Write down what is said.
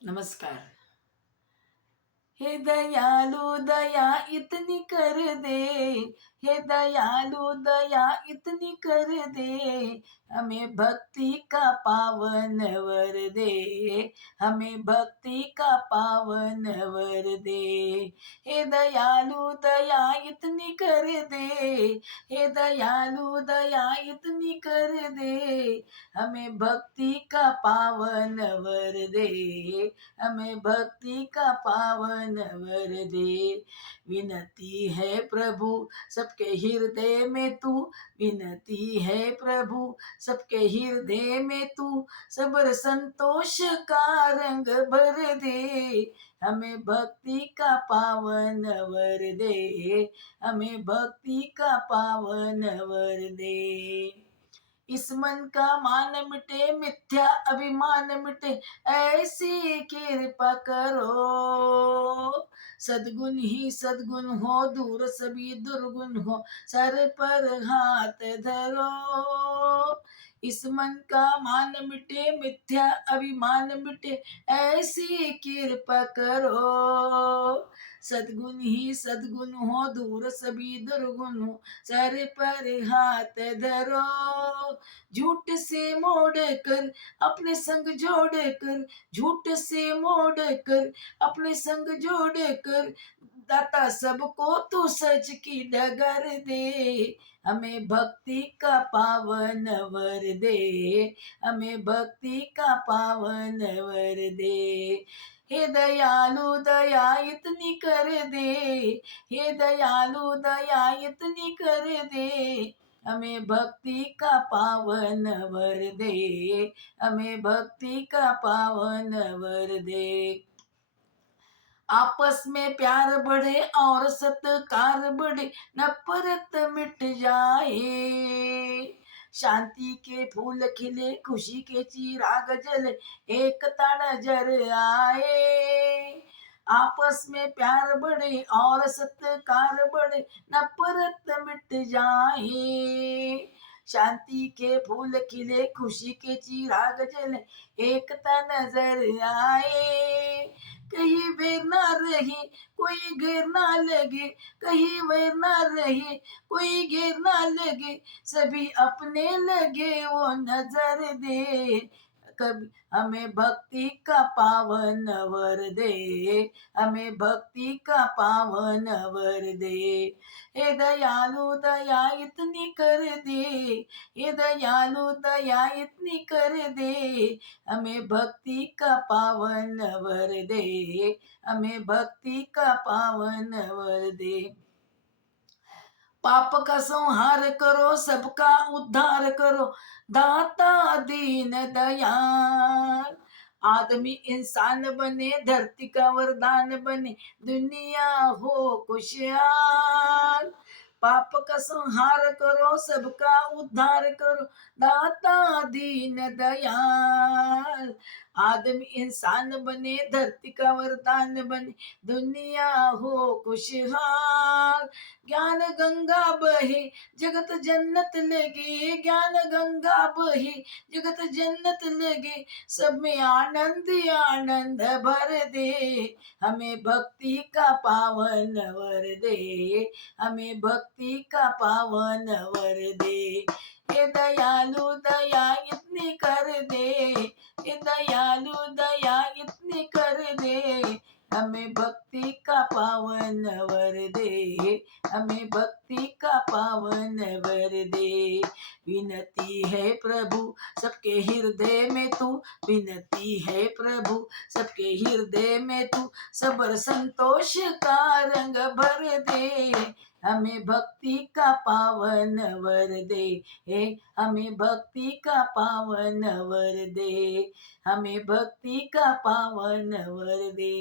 नमस्कार। हे दयालु दया इतनी कर दे, हे दयालु दया इतनी कर दे, हमें भक्ति का पावन वर दे, हमें भक्ति का पावन वर दे। हे दयालु दया इतनी कर दे, हे दयालु दया इतनी कर दे, हमें भक्ति का पावन वर दे, हमें भक्ति का पावन वर दे। विनती है प्रभु सबके हृदय में तू, विनती है प्रभु सबके हृदय में तू, सबर संतोष का रंग भर दे, हमें भक्ति का पावन वर दे, हमें भक्ति का पावन वर दे। इस मन का मान मिटे, मिथ्या अभिमान मिटे, ऐसी कृपा करो। सद्गुण ही सद्गुण हो, दूर सभी दुर्गुण हो, सर पर हाथ धरो। इस मन का मान मिटे, मिथ्या अभिमान मिटे, ऐसी कृपा करो। सद्गुण ही सद्गुण हो, दूर सभी दुर्गुण हो, सर पर हाथ धरो। झूठ से मोड़ कर अपने संग जोड़ कर, झूठ से मोड़ कर अपने संग जोड़ कर, दाता सबको तू सच की डगर दे, हमें भक्ति का पावन वर दे, हमें भक्ति का पावन वर दे। हे दयालु दया इतनी कर दे, हे दयालु दया इतनी कर दे, हमें भक्ति का पावन वर दे, हमें भक्ति का पावन वर दे। आपस में प्यार बढ़े और सत्कार बढ़े, नफरत मिट जाए, शांति के फूल खिले, खुशी के चिराग जले, एकता नजर आए। आपस में प्यार बढ़े और सत्कार बढ़े, नफरत मिट जाए, शांति के फूल खिले, खुशी के चिराग जले, एकता नजर आए। कहीं वैर ना रहे कोई गैर ना लगे, कहीं वैर ना रहे कोई गैर ना लगे, सभी अपने लगे वो नजर दे, कभी हमें भक्ति का पावन वर दे, हमें भक्ति का पावन वर दे। हे दयालु दया इतनी कर दे, हे दयालु दया इतनी कर दे, हमें भक्ति का पावन वर दे, हमें भक्ति का पावन वर दे। पाप का संहार करो, सबका उद्धार करो, दाता दीन दयाल। आदमी इंसान बने, धरती का वरदान बने, दुनिया हो खुशहाल। पाप का संहार करो, सबका उद्धार करो, दाता दीन दयाल। आदमी इंसान बने, धरती का वरदान बने, दुनिया हो खुशहाल। ज्ञान गंगा बहे जगत जन्नत लगे, ज्ञान गंगा बहे जगत जन्नत लगे, सब में आनंद आनंद भर दे, हमें भक्ति का पावन वर दे, हमें भक्ति का पावन वर दे। हे दयालु दया इतनी कर दे, हे दयालु दया इतनी कर दे, हमें भक्ति का पावन वर दे, हमें भक्ति का पावन वर दे। विनती है प्रभु सबके हृदय में तू, विनती है प्रभु सबके हृदय में तू, सबर संतोष का रंग भर दे, हमें भक्ति का पावन वर दे, हे हमें भक्ति का पावन वर दे, हमें भक्ति का पावन वर दे।